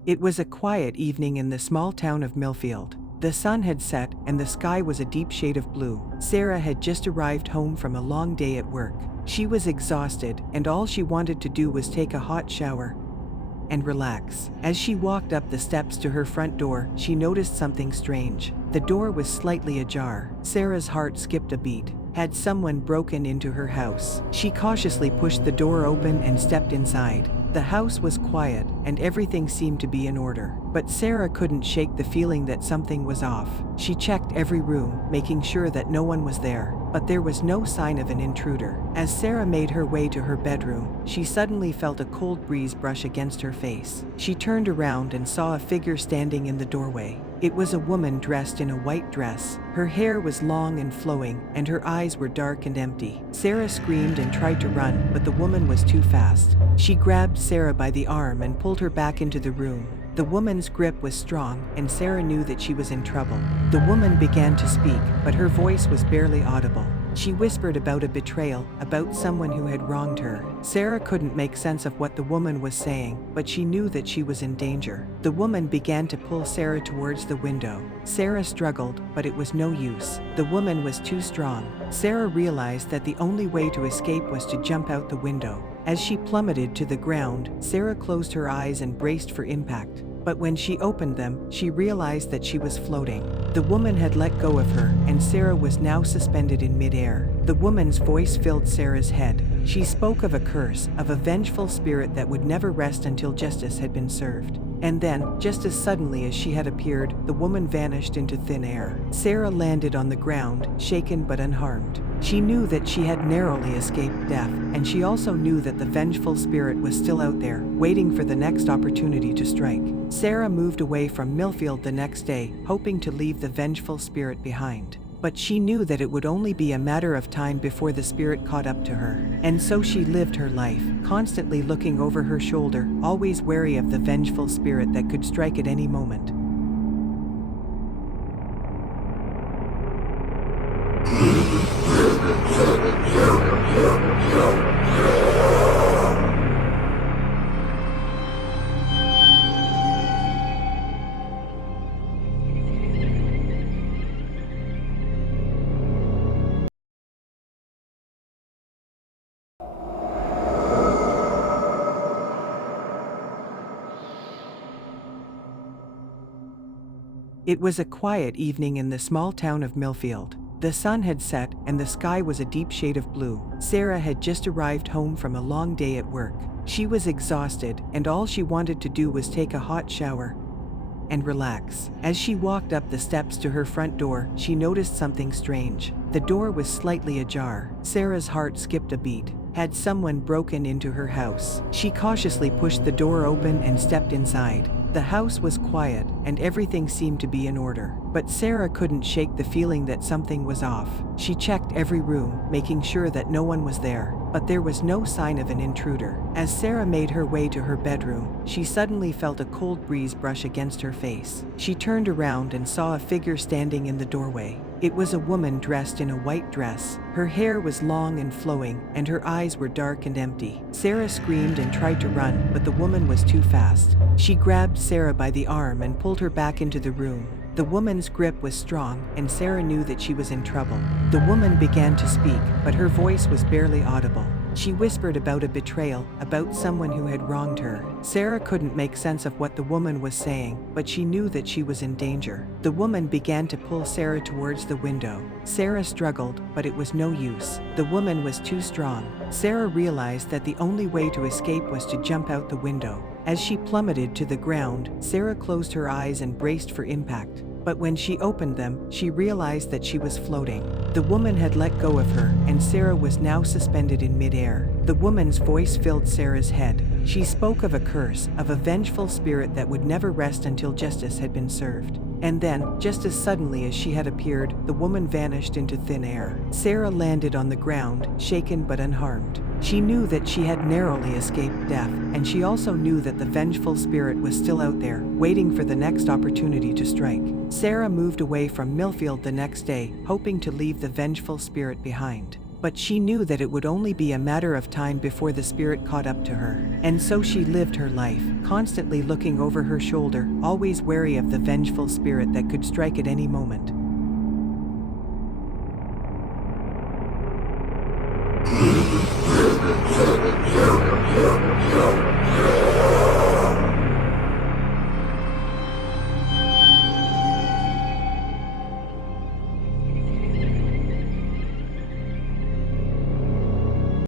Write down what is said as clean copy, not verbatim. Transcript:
It was a quiet evening in the small town of Millfield. The sun had set and the sky was a deep shade of blue. Sarah had just arrived home from a long day at work. She was exhausted and all she wanted to do was take a hot shower and relax. As she walked up the steps to her front door, she noticed something strange. The door was slightly ajar. Sarah's heart skipped a beat. Had someone broken into her house? She cautiously pushed the door open and stepped inside. The house was quiet and everything seemed to be in order, but Sarah couldn't shake the feeling that something was off. She checked every room, making sure that no one was there, but there was no sign of an intruder. As Sarah made her way to her bedroom, she suddenly felt a cold breeze brush against her face. She turned around and saw a figure standing in the doorway. It was a woman dressed in a white dress. Her hair was long and flowing, and her eyes were dark and empty. Sarah screamed and tried to run, but the woman was too fast. She grabbed Sarah by the arm and pulled her back into the room. The woman's grip was strong, and Sarah knew that she was in trouble. The woman began to speak, but her voice was barely audible. She whispered about a betrayal, about someone who had wronged her. Sarah couldn't make sense of what the woman was saying, but she knew that she was in danger. The woman began to pull Sarah towards the window. Sarah struggled, but it was no use. The woman was too strong. Sarah realized that the only way to escape was to jump out the window. As she plummeted to the ground, Sarah closed her eyes and braced for impact. But when she opened them, she realized that she was floating. The woman had let go of her, and Sarah was now suspended in midair. The woman's voice filled Sarah's head. She spoke of a curse, of a vengeful spirit that would never rest until justice had been served. And then, just as suddenly as she had appeared, the woman vanished into thin air. Sarah landed on the ground, shaken but unharmed. She knew that she had narrowly escaped death, and she also knew that the vengeful spirit was still out there, waiting for the next opportunity to strike. Sarah moved away from Millfield the next day, hoping to leave the vengeful spirit behind. But she knew that it would only be a matter of time before the spirit caught up to her. And so she lived her life, constantly looking over her shoulder, always wary of the vengeful spirit that could strike at any moment. It was a quiet evening in the small town of Millfield. The sun had set and the sky was a deep shade of blue. Sarah had just arrived home from a long day at work. She was exhausted and all she wanted to do was take a hot shower and relax. As she walked up the steps to her front door, she noticed something strange. The door was slightly ajar. Sarah's heart skipped a beat. Had someone broken into her house? She cautiously pushed the door open and stepped inside. The house was quiet and everything seemed to be in order, but Sarah couldn't shake the feeling that something was off. She checked every room, making sure that no one was there, but there was no sign of an intruder. As Sarah made her way to her bedroom, she suddenly felt a cold breeze brush against her face. She turned around and saw a figure standing in the doorway. It was a woman dressed in a white dress. Her hair was long and flowing, and her eyes were dark and empty. Sarah screamed and tried to run, but the woman was too fast. She grabbed Sarah by the arm and pulled her back into the room. The woman's grip was strong, and Sarah knew that she was in trouble. The woman began to speak, but her voice was barely audible. She whispered about a betrayal, about someone who had wronged her. Sarah couldn't make sense of what the woman was saying, but she knew that she was in danger. The woman began to pull Sarah towards the window. Sarah struggled, but it was no use. The woman was too strong. Sarah realized that the only way to escape was to jump out the window. As she plummeted to the ground, Sarah closed her eyes and braced for impact. But when she opened them, she realized that she was floating. The woman had let go of her, and Sarah was now suspended in midair. The woman's voice filled Sarah's head. She spoke of a curse, of a vengeful spirit that would never rest until justice had been served. And then, just as suddenly as she had appeared, the woman vanished into thin air. Sarah landed on the ground, shaken but unharmed. She knew that she had narrowly escaped death, and she also knew that the vengeful spirit was still out there, waiting for the next opportunity to strike. Sarah moved away from Millfield the next day, hoping to leave the vengeful spirit behind. but she knew that it would only be a matter of time before the spirit caught up to her. And so she lived her life, constantly looking over her shoulder, always wary of the vengeful spirit that could strike at any moment.